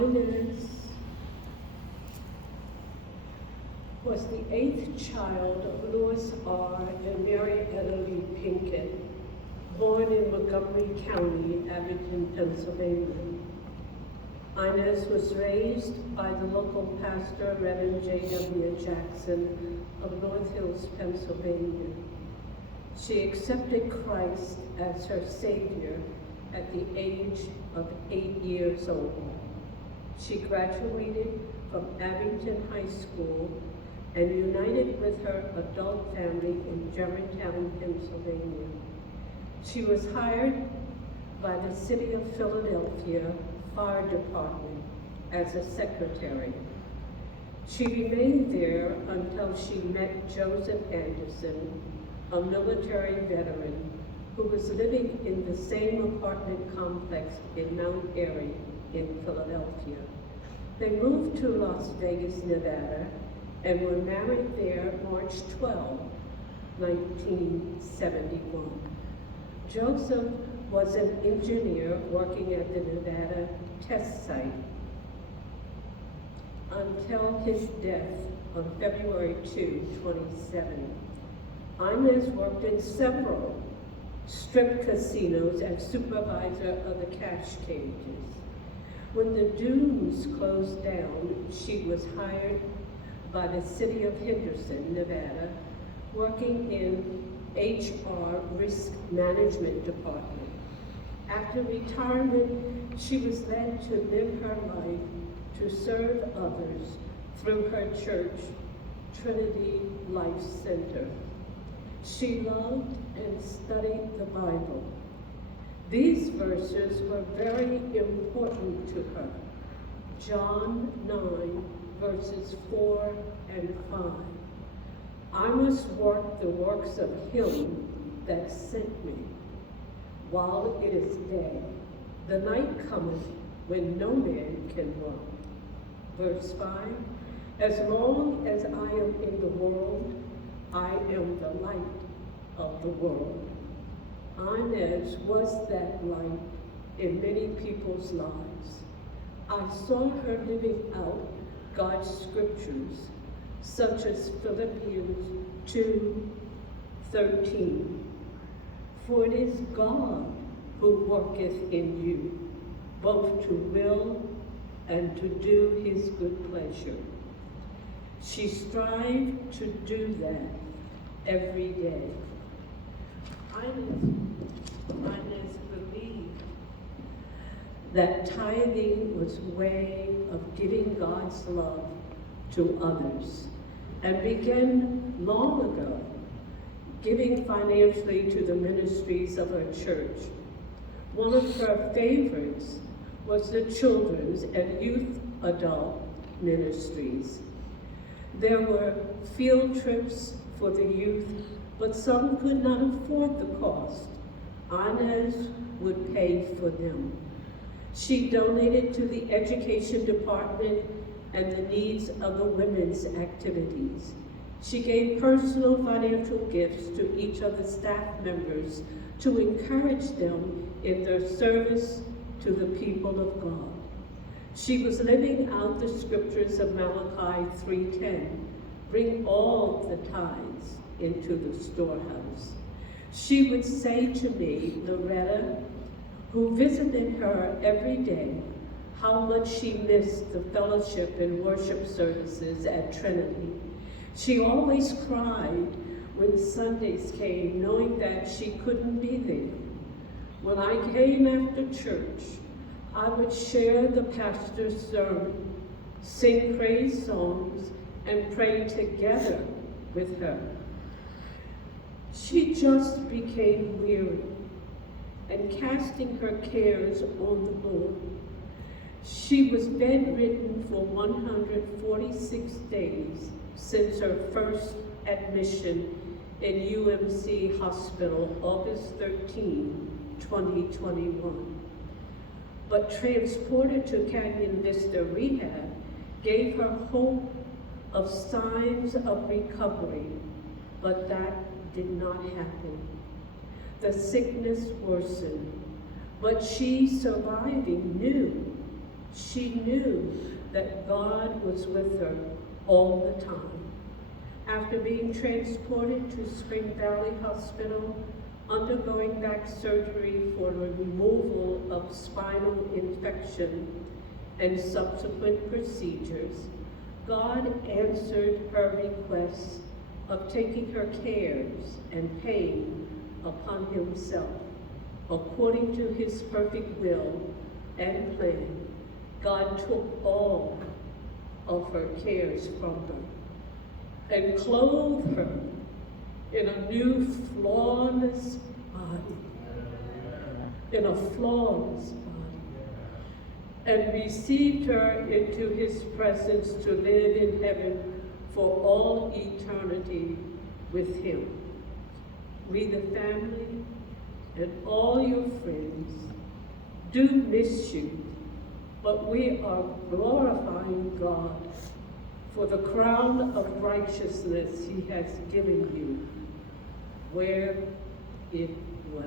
Inez was the eighth child of Louis R. and Mary Etta Lee Pinkett, born in Montgomery County, Abington, Pennsylvania. Inez was raised by the local pastor, Reverend J.W. Jackson of North Hills, Pennsylvania. She accepted Christ as her Savior at the age of 8 years old. She graduated from Abington High School and united with her adult family in Germantown, Pennsylvania. She was hired by the City of Philadelphia Fire Department as a secretary. She remained there until she met Joseph Anderson, a military veteran who was living in the same apartment complex in Mount Airy in Philadelphia. They moved to Las Vegas, Nevada, and were married there March 12, 1971. Joseph was an engineer working at the Nevada test site until his death on February 2, 2007. Inez worked in several strip casinos as supervisor of the cash cages. When the dunes closed down, she was hired by the City of Henderson, Nevada, working in HR Risk Management Department. After retirement, she was led to live her life to serve others through her church, Trinity Life Center. She loved and studied the Bible. These verses were very important to her. John 9, verses 4 and 5. I must work the works of him that sent me while it is day. The night cometh when no man can work. Verse 5, as long as I am in the world, I am the light of the world. Inez was that light in many people's lives. I saw her living out God's scriptures, such as Philippians 2:13. For it is God who worketh in you, both to will and to do his good pleasure. She strived to do that every day. Inez believed that tithing was a way of giving God's love to others, and began long ago giving financially to the ministries of her church. One of her favorites was the children's and youth adult ministries. There were field trips for the youth, but some could not afford the cost. Inez would pay for them. She donated to the education department and the needs of the women's activities. She gave personal financial gifts to each of the staff members to encourage them in their service to the people of God. She was living out the scriptures of Malachi 3:10, bring all the tithes into the storehouse. She would say to me, Loretta, who visited her every day, how much she missed the fellowship and worship services at Trinity. She always cried when Sundays came, knowing that she couldn't be there. When I came after church, I would share the pastor's sermon, sing praise songs, and pray together with her. She just became weary and casting her cares on the Lord. She was bedridden for 146 days since her first admission in UMC Hospital, August 13, 2021. But transported to Canyon Vista Rehab gave her hope of signs of recovery, but that did not happen. The sickness worsened, but she, surviving, knew She knew that God was with her all the time. After being transported to Spring Valley Hospital, undergoing back surgery for the removal of spinal infection and subsequent procedures, God answered her request of taking her cares and pain upon himself. According to his perfect will and plan, God took all of her cares from her and clothed her in a new flawless body, in a flawless body, and received her into his presence to live in heaven for all eternity with him. We, the family, and all your friends do miss you, but we are glorifying God for the crown of righteousness he has given you. Wear it well.